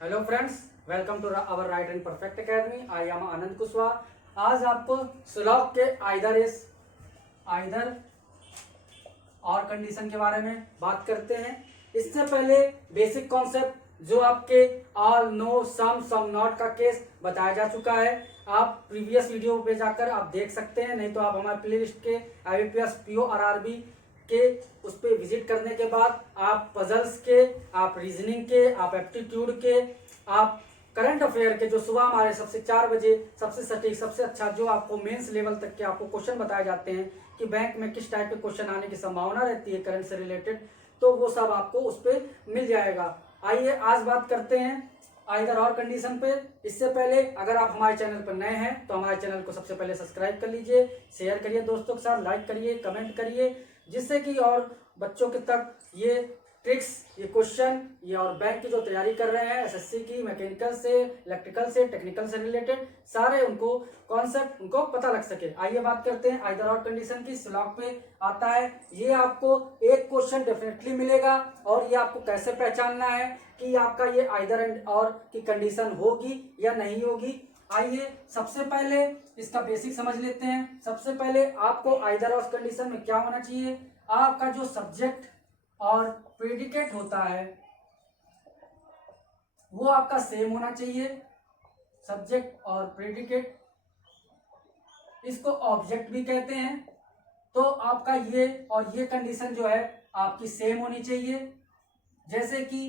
Hello friends, welcome to our right and perfect academy. I am Anand Kushwaha. आज आपको slog के either और condition के बारे में बात करते हैं। इससे पहले बेसिक कॉन्सेप्ट जो आपके ऑल, नो, सम नॉट का केस बताया जा चुका है। आप प्रीवियस वीडियो पे जाकर आप देख सकते हैं, नहीं तो आप हमारे प्ले लिस्ट के IBPS PO RRB के उस पर विजिट करने के बाद आप पजल्स के, आप रीजनिंग के, आप एप्टीट्यूड के, आप करंट अफेयर के, जो सुबह हमारे सबसे 4 बजे सबसे सटीक, सबसे अच्छा, जो आपको मेंस लेवल तक के आपको क्वेश्चन बताए जाते हैं कि बैंक में किस टाइप के क्वेश्चन आने की संभावना रहती है करंट से रिलेटेड, तो वो सब आपको उस पर मिल जाएगा। आइए आज बात करते हैं आइदर और कंडीशन पे। इससे पहले अगर आप हमारे चैनल पर नए हैं तो हमारे चैनल को सबसे पहले सब्सक्राइब कर लीजिए, शेयर करिए दोस्तों के साथ, लाइक करिए, कमेंट करिए, जिससे कि और बच्चों के तक ये ट्रिक्स, ये क्वेश्चन, ये और बैंक की जो तैयारी कर रहे हैं SSC की, मैकेनिकल से, इलेक्ट्रिकल से, टेक्निकल से रिलेटेड सारे उनको कॉन्सेप्ट उनको पता लग सके। आइए बात करते हैं आइदर और कंडीशन की। स्लॉग पे आता है, ये आपको एक क्वेश्चन डेफिनेटली मिलेगा और ये आपको कैसे पहचानना है कि आपका ये आइदर एंड और की कंडीशन होगी या नहीं होगी। आइए सबसे पहले इसका बेसिक समझ लेते हैं। सबसे पहले आपको आइदर और कंडीशन में क्या होना चाहिए, आपका जो सब्जेक्ट और प्रेडिकेट होता है वो आपका सेम होना चाहिए। सब्जेक्ट और प्रेडिकेट, इसको ऑब्जेक्ट भी कहते हैं। तो आपका ये और ये कंडीशन जो है आपकी सेम होनी चाहिए। जैसे कि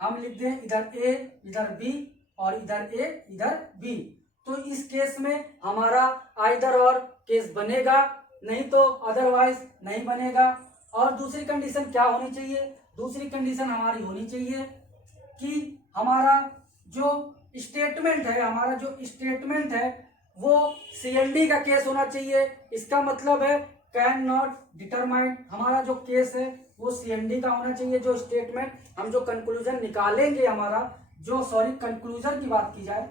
हम लिख दें इधर ए इधर बी और इधर ए इधर बी, तो इस केस में हमारा आइदर और केस बनेगा, नहीं तो अदरवाइज नहीं बनेगा। और दूसरी कंडीशन क्या होनी चाहिए, दूसरी कंडीशन हमारी होनी चाहिए कि हमारा जो स्टेटमेंट है वो CND का केस होना चाहिए। इसका मतलब है कैन नॉट डिटरमाइन। हमारा जो केस है वो CND का होना चाहिए। जो स्टेटमेंट हम जो कंक्लूजन निकालेंगे, कंक्लूजन की बात की जाए,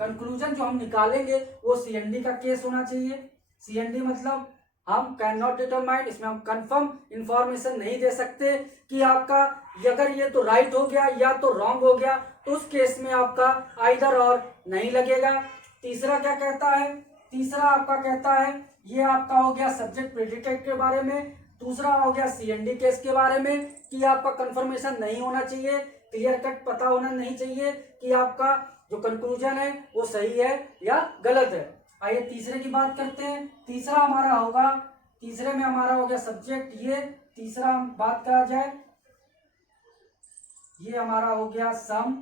कंक्लूजन जो हम निकालेंगे वो CND का केस होना चाहिए। CND मतलब हम कैन नॉट डिटरमाइन, इसमें हम कंफर्म इंफॉर्मेशन नहीं दे सकते कि आपका अगर ये तो राइट हो गया या तो रॉन्ग हो गया, तो उस केस में आपका आइदर और नहीं लगेगा। तीसरा क्या कहता है, तीसरा आपका कहता है, ये आपका हो गया सब्जेक्ट प्रेडिकेट के बारे में। दूसरा हो गया CND केस के बारे में कि आपका कंफर्मेशन नहीं होना चाहिए, क्लियर कट पता होना नहीं चाहिए कि आपका जो कंक्लूजन है वो सही है या गलत है। आइए तीसरे की बात करते हैं। तीसरा हमारा होगा, तीसरे में हमारा हो गया सब्जेक्ट, ये तीसरा हम बात करा जाए, ये हमारा हो गया सम,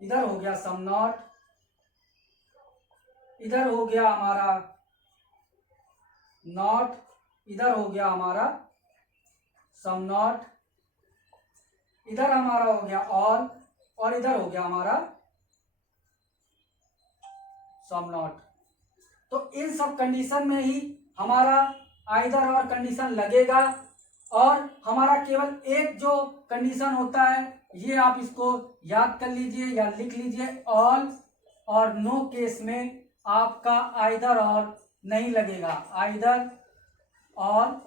इधर हो गया सम नॉट, इधर हो गया हमारा नॉट, इधर हो गया हमारा सम नॉट, इधर हमारा हो गया ऑल और इधर हो गया हमारा सम नॉट। तो इन सब कंडीशन में ही हमारा आइदर और कंडीशन लगेगा। और हमारा केवल एक जो कंडीशन होता है, ये आप इसको याद कर लीजिए या लिख लीजिए, ऑल और नो केस में आपका आइदर और नहीं लगेगा, आइदर और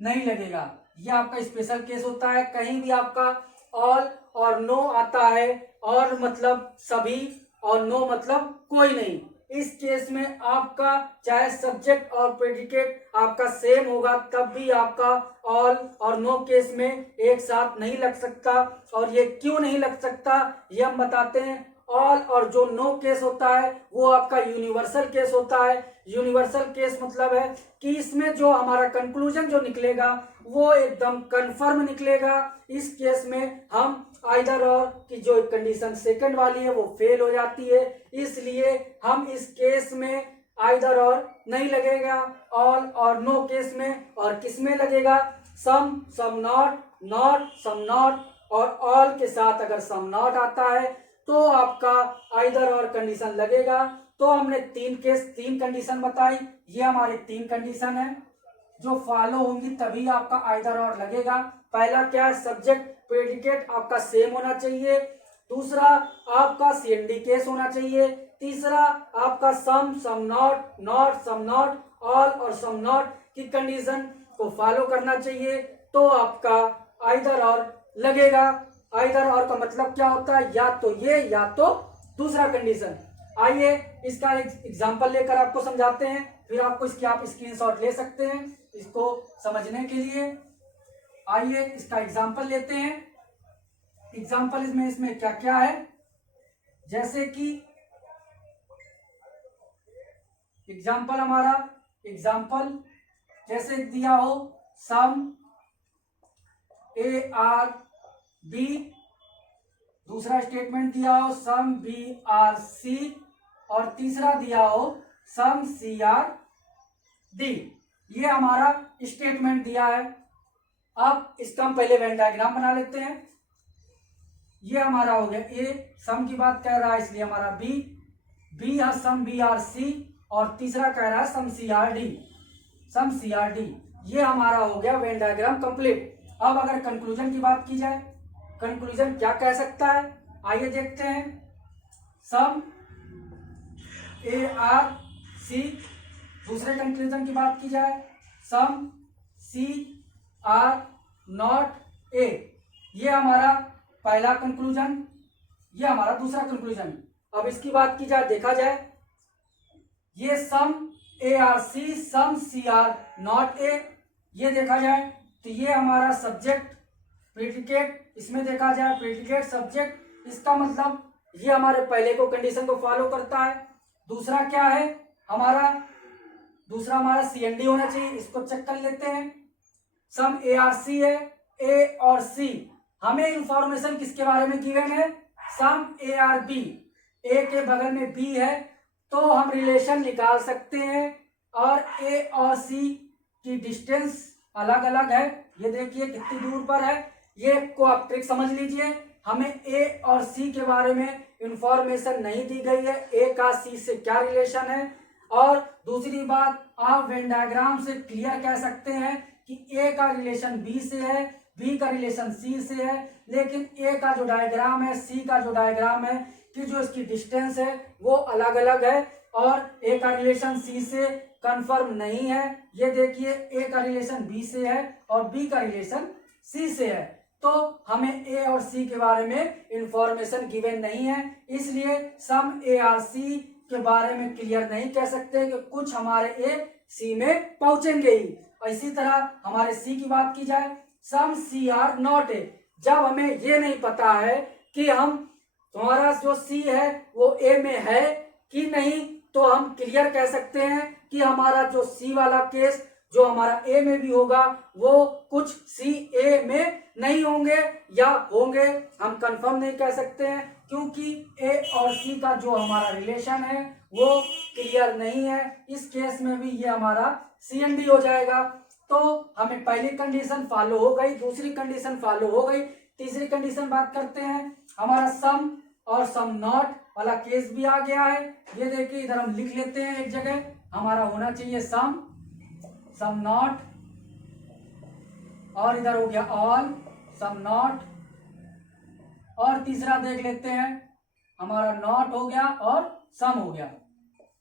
नहीं लगेगा। ये आपका स्पेशल केस होता है। कहीं भी आपका ऑल और नो आता है, और मतलब सभी और नो मतलब कोई नहीं, इस केस में आपका चाहे सब्जेक्ट और प्रेडिकेट आपका सेम होगा, तब भी आपका ऑल और नो केस में एक साथ नहीं लग सकता। और ये क्यों नहीं लग सकता ये हम बताते हैं। ऑल और जो नो केस होता है वो आपका यूनिवर्सल केस होता है। यूनिवर्सल केस मतलब है कि इसमें जो हमारा कंक्लूजन जो निकलेगा वो एकदम कंफर्म निकलेगा। इस केस में हम आइदर और की जो कंडीशन सेकंड वाली है वो फेल हो जाती है, इसलिए हम इस केस में आइदर और नहीं लगेगा, ऑल और नो केस में। और किस में लगेगा, some, some not, not, some not और ऑल के साथ अगर सम नॉट आता है तो आपका आइदर और कंडीशन लगेगा। तो हमने तीन कंडीशन बताई, ये हमारी 3 कंडीशन है जो फॉलो होंगी तभी आपका आइदर और लगेगा। पहला क्या है, सब्जेक्ट प्रेडिकेट आपका सेम होना चाहिए। दूसरा आपका CND केस होना चाहिए। तीसरा आपका some, some not, not, some not, all और सम नॉट की कंडीशन को फॉलो करना चाहिए, तो आपका आइदर और लगेगा। आइदर और का मतलब क्या होता है, या तो ये या तो दूसरा कंडीशन। आइए इसका एग्जांपल लेकर आपको समझाते हैं, फिर आपको इसकी आप स्क्रीनशॉट ले सकते हैं इसको समझने के लिए। आइए इसका एग्जांपल लेते हैं। एग्जांपल इसमें क्या क्या है, जैसे कि एग्जांपल हमारा एग्जांपल जैसे दिया हो सम ए आर बी, दूसरा स्टेटमेंट दिया हो सम बी आर सी, और तीसरा दिया हो सम सी आर डी। ये हमारा स्टेटमेंट दिया है। अब इसका हम पहले वेन डायग्राम बना लेते हैं। ये हमारा हो गया ए, सम की बात कर रहा है इसलिए हमारा बी है सम बी आर सी, और तीसरा कह रहा है सम सी आर डी, सम सी आर डी। ये हमारा हो गया वेन डायग्राम कंप्लीट। अब अगर कंक्लूजन की बात की जाए, कंक्लूजन क्या कह सकता है, आइए देखते हैं। सम ए आर सी, दूसरे कंक्लूजन की बात की जाए सम सी आर नॉट ए, ये हमारा पहला कंक्लूजन, ये हमारा दूसरा कंक्लूजन। अब इसकी बात की जाए, देखा जाए ये some A are C some C are not A, ये देखा जाए तो ये हमारा सब्जेक्ट प्रेडिकेट, इसमें देखा जाए प्रेडिकेट सब्जेक्ट, इसका मतलब ये हमारे पहले को कंडीशन को फॉलो करता है। दूसरा क्या है हमारा, दूसरा हमारा सी एन डी होना चाहिए, इसको चेक कर लेते हैं। सम ए आर सी है, ए और सी, हमें इंफॉर्मेशन किसके बारे में गिवन है, सम ए आर बी, ए के बगल में बी है तो हम रिलेशन निकाल सकते हैं, और ए और सी की डिस्टेंस अलग अलग है, ये देखिए कितनी दूर पर है। ये को आप ट्रिक समझ लीजिए, हमें ए और सी के बारे में इंफॉर्मेशन नहीं दी गई है, ए का सी से क्या रिलेशन है। और दूसरी बात, आप वेन डायग्राम से क्लियर कह सकते हैं कि ए का रिलेशन बी से है, बी का रिलेशन सी से है, लेकिन ए का जो डायग्राम है, सी का जो डायग्राम है, कि जो इसकी डिस्टेंस है वो अलग अलग है, और ए का रिलेशन सी से कंफर्म नहीं है। ये देखिए ए का रिलेशन बी से है और बी का रिलेशन सी से है, तो हमें ए और सी के बारे में इंफॉर्मेशन गिवन नहीं है, इसलिए सम ए आर सी के बारे में क्लियर नहीं कह सकते कि कुछ हमारे ए सी में पहुंचेंगे ही। और इसी तरह हमारे सी की बात की जाए, सम सी आर नॉट ए, जब हमें ये नहीं पता है कि हम हमारा जो सी है वो ए में है कि नहीं, तो हम क्लियर कह सकते हैं कि हमारा जो सी वाला केस जो हमारा ए में भी होगा वो कुछ सी ए में नहीं होंगे, या होंगे हम कंफर्म नहीं कह सकते हैं, क्योंकि ए और सी का जो हमारा रिलेशन है वो क्लियर नहीं है। इस केस में भी ये हमारा सी एन डी हो जाएगा। तो हमें पहली कंडीशन फॉलो हो गई, दूसरी कंडीशन फॉलो हो गई, तीसरी कंडीशन बात करते हैं। हमारा सम और सम नॉट वाला केस भी आ गया है, ये देखिए इधर हम लिख लेते हैं एक जगह, हमारा होना चाहिए सम सम नॉट, और इधर हो गया ऑल सम नॉट, और तीसरा देख लेते हैं हमारा नॉट हो गया और सम हो गया।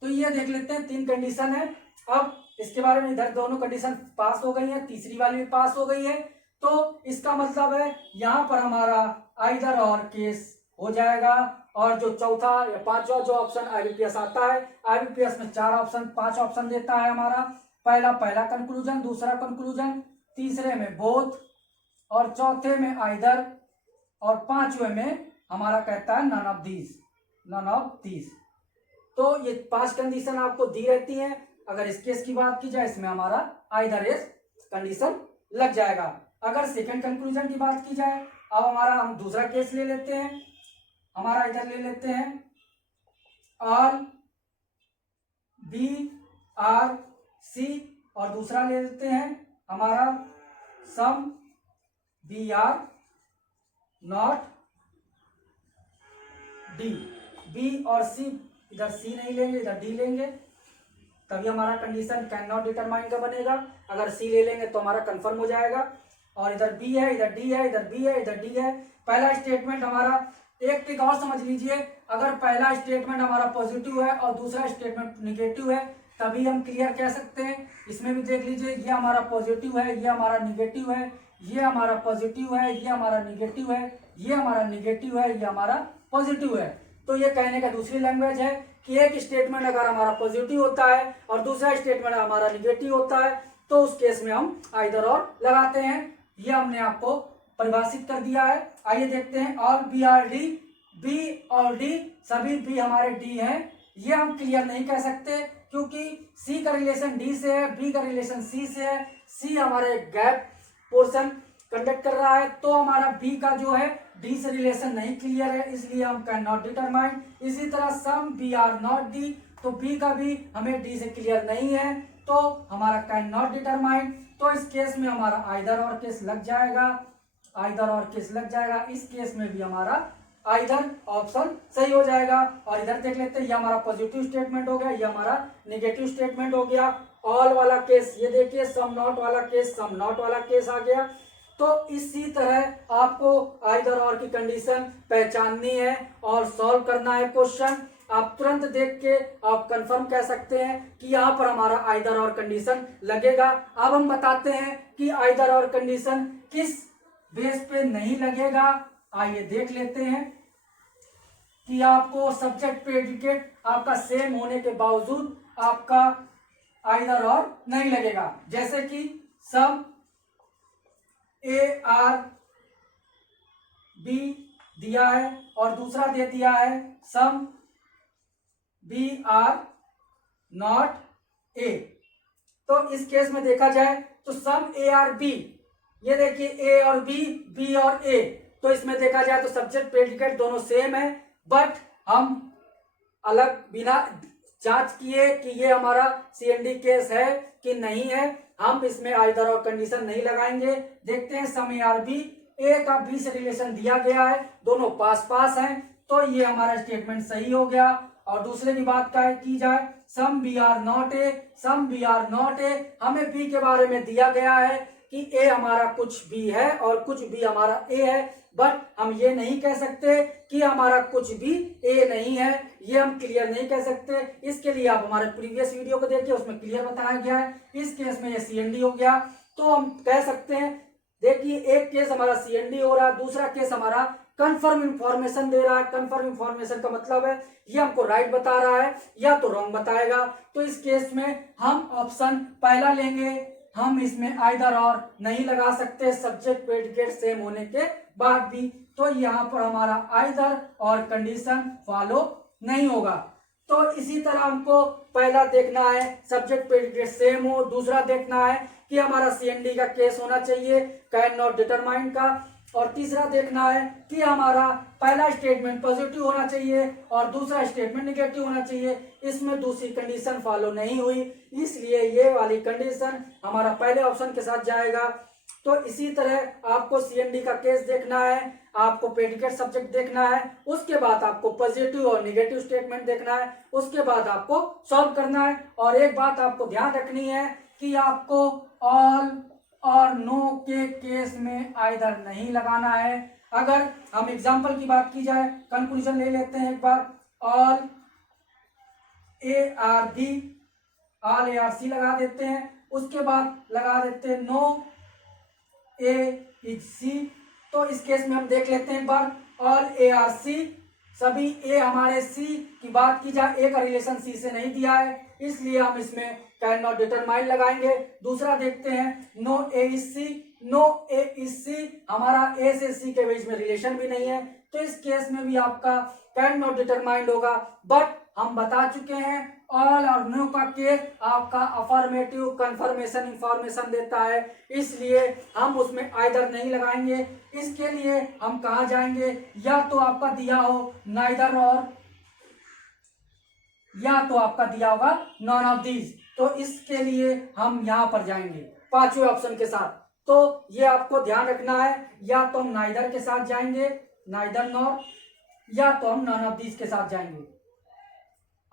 तो ये देख लेते हैं तीन कंडीशन है। अब इसके बारे में इधर दोनों कंडीशन पास हो गई है, तीसरी वाली भी पास हो गई है, तो इसका मतलब है यहाँ पर हमारा आइदर और केस हो जाएगा। और जो चौथा या पांचवा जो ऑप्शन आईबीपीएस आता है, आईबीपीएस में 5 ऑप्शन देता है हमारा, पहला कंक्लूजन, दूसरा कंक्लूजन, तीसरे में बोथ, और चौथे में आइदर, और पांचवे में हमारा कहता है नन ऑफ दीज। तो ये 5 कंडीशन आपको दी रहती हैं। अगर इस केस की बात की जाए, इसमें हमारा आइदर इज कंडीशन लग जाएगा। अगर सेकंड कंक्लूजन की बात की जाए, अब हमारा हम दूसरा केस ले लेते हैं, हमारा इधर ले लेते हैं ऑल बी आर सी, और दूसरा ले लेते हैं हमारा some B are not D. B और सी, इधर सी नहीं लेंगे इधर डी लेंगे, तभी हमारा कंडीशन कैन नॉट डिटरमाइन का बनेगा। अगर सी ले लेंगे तो हमारा कंफर्म हो जाएगा। और इधर बी है, इधर डी है, इधर बी है, इधर डी है। पहला स्टेटमेंट हमारा, एक ट्रिक और समझ लीजिए, अगर पहला स्टेटमेंट हमारा पॉजिटिव है और दूसरा स्टेटमेंट निगेटिव है, तभी हम क्लियर कह सकते हैं। इसमें भी देख लीजिए, ये हमारा पॉजिटिव है, ये हमारा निगेटिव है, ये हमारा पॉजिटिव है, ये हमारा निगेटिव है, ये हमारा निगेटिव है, ये हमारा पॉजिटिव है। तो ये कहने का दूसरी लैंग्वेज है कि एक स्टेटमेंट अगर हमारा पॉजिटिव होता है और दूसरा स्टेटमेंट हमारा निगेटिव होता है तो उस केस में हम आइदर और लगाते हैं। ये हमने आपको परिभाषित कर दिया है। आइए देखते हैं all B are D, B और डी सभी बी हमारे डी हैं। ये हम क्लियर नहीं कह सकते क्योंकि सी का रिलेशन डी से है, बी का रिलेशन सी से है, सी हमारा एक गैप पोर्शन कंडक्ट कर रहा है, तो हमारा बी का जो है डी से रिलेशन नहीं क्लियर है, इसलिए हम कैन नॉट डिटरमाइन। इसी तरह some B are not D, तो बी का भी हमें डी से क्लियर नहीं है तो हमारा कैन नॉट डिटरमाइन। तो इस केस में हमारा आइदर और केस लग जाएगा, आइदर और केस लग जाएगा। इस केस में भी हमारा आइदर ऑप्शन सही हो जाएगा। और इधर देख लेते हैं, ये हमारा पॉजिटिव स्टेटमेंट हो गया, ये हमारा नेगेटिव स्टेटमेंट हो गया। ऑल वाला केस ये देखिए, सम नॉट वाला केस, सम नॉट वाला केस आ गया। तो इसी तरह आपको आइदर और की कंडीशन पहचाननी है और सॉल्व करना है क्वेश्चन। आप तुरंत देख के आप कंफर्म कह सकते हैं कि यहाँ पर हमारा आइदर और कंडीशन लगेगा। अब हम बताते हैं कि आइदर और कंडीशन किस बेस पे नहीं लगेगा। आइए देख लेते हैं कि आपको सब्जेक्ट प्रेडिकेट आपका सेम होने के बावजूद आपका आइदर और नहीं लगेगा। जैसे कि सम ए आर बी दिया है और दूसरा दे दिया है some B are not A. तो इस केस में देखा जाए तो सम ए आर बी, ये देखिए ए और बी और ए, तो इसमें देखा जाए तो सब्जेक्ट प्रेडिकेट दोनों सेम है, बट हम अलग बिना जांच किए कि ये हमारा सीएनडी केस है कि नहीं है, हम इसमें आइदर और कंडीशन नहीं लगाएंगे। देखते हैं सम ए आर बी, ए का बी से रिलेशन दिया गया है, दोनों पास पास हैं, तो ये हमारा स्टेटमेंट सही हो गया। और दूसरे की बात की जाए some B are not A, some B are not A, हमें बी के बारे में दिया गया है कि ए हमारा कुछ बी है और कुछ बी हमारा ए है, बट हम ये नहीं कह सकते कि हमारा कुछ भी ए नहीं है, ये हम क्लियर नहीं कह सकते। इसके लिए आप हमारे प्रीवियस वीडियो को देखिए, उसमें क्लियर बताया गया है। इस केस में ये सीएनडी हो गया, तो हम कह सकते हैं देखिए एक केस हमारा सीएनडी हो रहा है, दूसरा केस हमारा कंफर्म इंफॉर्मेशन दे रहा है। कंफर्म इंफॉर्मेशन का मतलब है ये हमको राइट बता रहा है या तो रॉन्ग बताएगा। तो इस केस में हम ऑप्शन पहला लेंगे, हम इसमें आइदर और नहीं लगा सकते सब्जेक्ट प्रेडिकेट सेम होने के बाद भी, तो यहाँ पर हमारा आइदर और कंडीशन फॉलो नहीं होगा। तो इसी तरह हमको पहला देखना है सब्जेक्ट प्रेडिकेट सेम हो, दूसरा देखना है कि हमारा सीएनडी का केस होना चाहिए कैन नॉट डिटरमाइन का, और तीसरा देखना है कि हमारा पहला स्टेटमेंट पॉजिटिव होना चाहिए और दूसरा स्टेटमेंट नेगेटिव होना चाहिए। इसमें दूसरी कंडीशन फॉलो नहीं हुई, इसलिए ये वाली कंडीशन हमारा पहले ऑप्शन के साथ जाएगा। तो इसी तरह आपको सीएनडी का केस देखना है, आपको प्रेडिकेट सब्जेक्ट देखना है, उसके बाद आपको पॉजिटिव और नेगेटिव स्टेटमेंट देखना है, उसके बाद आपको सॉल्व करना है। और एक बात आपको ध्यान रखनी है कि आपको ऑल और नो के केस में आइदर नहीं लगाना है। अगर हम एग्जाम्पल की बात की जाए, कंक्लूजन ले लेते हैं एक बार, all A are B, all A are C लगा देते हैं, उसके बाद लगा देते हैं नो ए इज सी। तो इस केस में हम देख लेते हैं एक बार, ऑल ए आर सी, सभी ए हमारे सी की बात की जाए, ए का रिलेशन सी से नहीं दिया है, इसलिए हम इसमें कैन नॉट डिटरमाइन लगाएंगे। दूसरा देखते हैं no A is C, no A is C, हमारा ए से सी के बीच में रिलेशन भी नहीं है, तो इस केस में भी आपका कैन नॉट डिटरमाइंड होगा। बट हम बता चुके हैं ऑल और नो का केस आपका अफर्मेटिव कंफर्मेशन इंफॉर्मेशन देता है, इसलिए हम उसमें आइदर नहीं लगाएंगे। इसके लिए हम कहाँ जाएंगे, या तो आपका दिया हो नाइदर और, या तो आपका दिया होगा नॉन ऑफ दीज, तो इसके लिए हम यहाँ पर जाएंगे पांचवें ऑप्शन के साथ। तो ये आपको ध्यान रखना है, या तो हम नाइदर के साथ जाएंगे, नाइदर नॉर, या तो हम नॉन ऑफ दीज के साथ जाएंगे।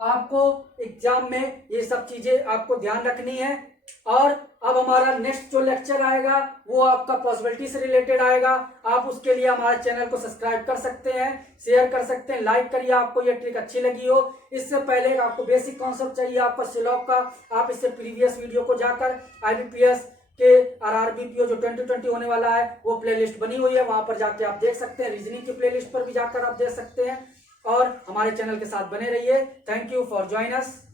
आपको एग्जाम में ये सब चीजें आपको ध्यान रखनी है। और अब हमारा नेक्स्ट जो लेक्चर आएगा वो आपका पॉसिबिलिटी से रिलेटेड आएगा। आप उसके लिए हमारे चैनल को सब्सक्राइब कर सकते हैं, शेयर कर सकते हैं, लाइक करिए आपको ये ट्रिक अच्छी लगी हो। इससे पहले आपको बेसिक कॉन्सेप्ट चाहिए आपका सिलॉग का, आप इससे प्रीवियस वीडियो को जाकर IBPS के RRBPO जो 2020 होने वाला है वो प्लेलिस्ट बनी हुई है, वहां पर जाके आप देख सकते हैं। रीजनिंग की प्लेलिस्ट पर भी जाकर आप देख सकते हैं और हमारे चैनल के साथ बने रहिए। Thank you for join us.